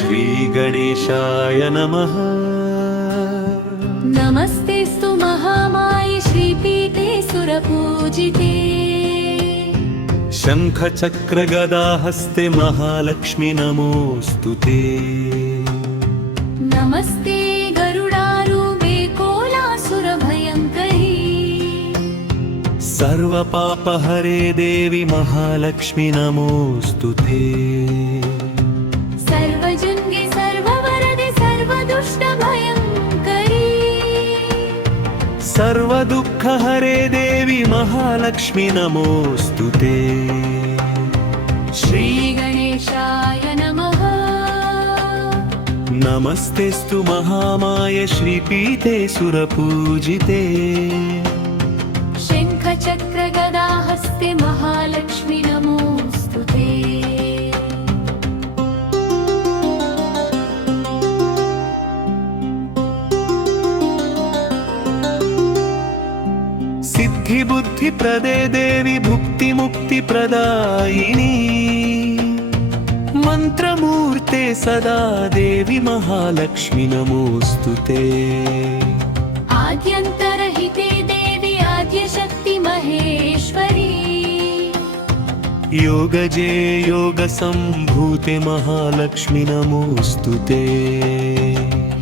श्रीगणेशाय नमः। नमस्तेस्तु महामाये श्रीपीठे सुरपूजिते। शङ्खचक्रगदाहस्ते महालक्ष्मि नमोऽस्तु ते। नमस्ते गरुडारूढे कोलासुरभयङ्करी। सर्वपापहरे देवी महालक्ष्मि नमोऽस्तु ते। सर्वजन्ये सर्ववरदे सर्वदुष्टभयङ्करी। सर्वदुःखहरे देवी महालक्ष्मी नमोऽस्तु ते। श्रीगणेशाय नमः। नमस्तेस्तु महामाये श्रीपीठे सुरपूजिते। शङ्खचक्रगदाहस्ते महालक्ष्मी नमोऽस्तु ते। सिद्धिबुद्धिप्रदे देवी भुक्तिमुक्तिप्रदायिनी। मन्त्रमूर्ते सदा देवी महालक्ष्मी नमोऽस्तु ते। आद्यन्तरहिते देवी आद्यशक्ति महेश्वरी। योगजे योगसम्भूते महालक्ष्मी नमोऽस्तु ते।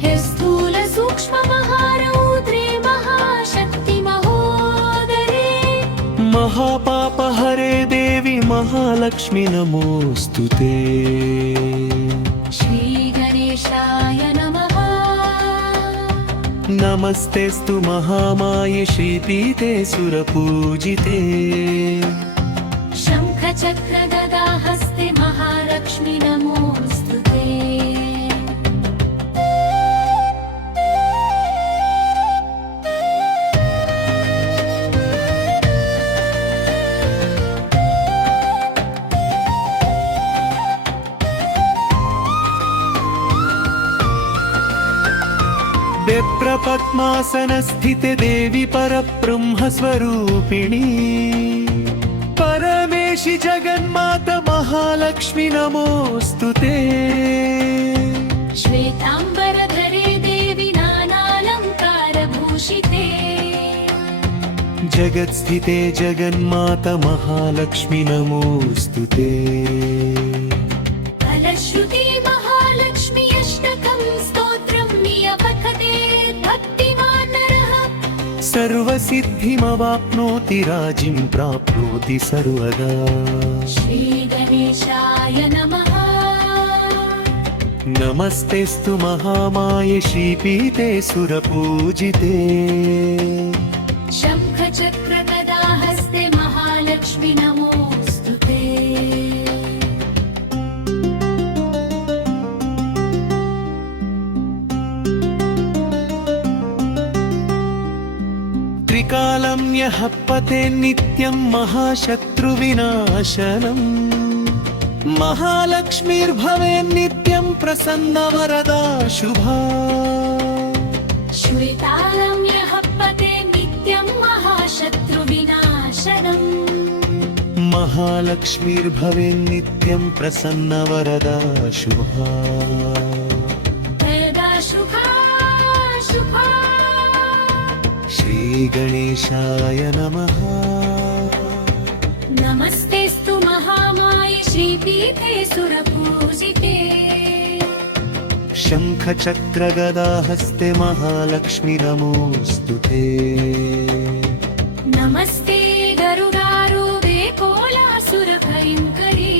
हे स्थूल सूक्ष्म महारौद्रे महाशक्ति महोदरे। महापापहरे देवी महालक्ष्मी नमोऽस्तु ते। श्रीगणेशाय नमः। नमस्तेस्तु महामाये श्रीपीठे सुरपूजिते। शङ्खचक्रगदाहस्ते महालक्ष्मी नमोऽस्तु ते। विप्रपद्मासनस्थिते देवी परब्रह्मस्वरूपिणी। परमेशि जगन्माता महालक्ष्मी नमोऽस्तु ते। श्वेताम्बरधरे देवी नानालङ्कारभूषिते। जगत्स्थिते जगन्माता महालक्ष्मी नमोऽस्तु ते। फलश्रुति महालक्ष्मी अष्टकं स्तोत्रं नियपठते भक्तिमान् नरः। सर्वसिद्धिमवाप्नोति राजिं प्राप्नोति सर्वदा। श्रीगणेशाय नमः। नमस्तेस्तु महामाये श्रीपीठे सुरपूजिते। शङ्खचक्रगदाहस्ते महालक्ष्मी नमोऽस्तु ते। त्रिकालं यः पते नित्यं महाशत्रुविनाशनम्। महालक्ष्मीर्भवेन्नित्यं प्रसन्नवरदा शुभा। श्वेतालं यः पते नित्यं महाशत्रुविनाशनम्। महालक्ष्मीर्भवेन्नित्यं प्रसन्नवरदा शुभा। वरदा शुभा शुभा। श्रीगणेशाय नमः। नमस्तेस्तु महामाये श्रीपीठे सुरपूजिते। शङ्खचक्रगदाहस्ते महालक्ष्मी नमोऽस्तु ते। नमस्ते गरुडारूढे कोलासुरभयङ्करी।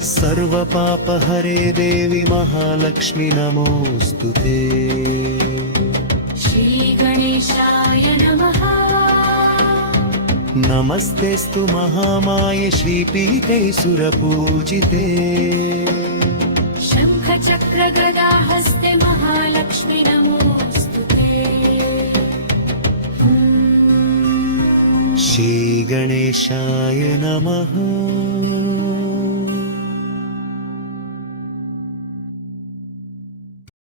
सर्वपापहरे देवी महालक्ष्मी नमोऽस्तु ते। श्रीगणेशाय नमः। नमस्तेस्तु महामाये श्रीपीठे सुरपूजिते। शङ्खचक्रगदाहस्ते महालक्ष्मी नमोऽस्तु ते। श्रीगणेशाय नमः।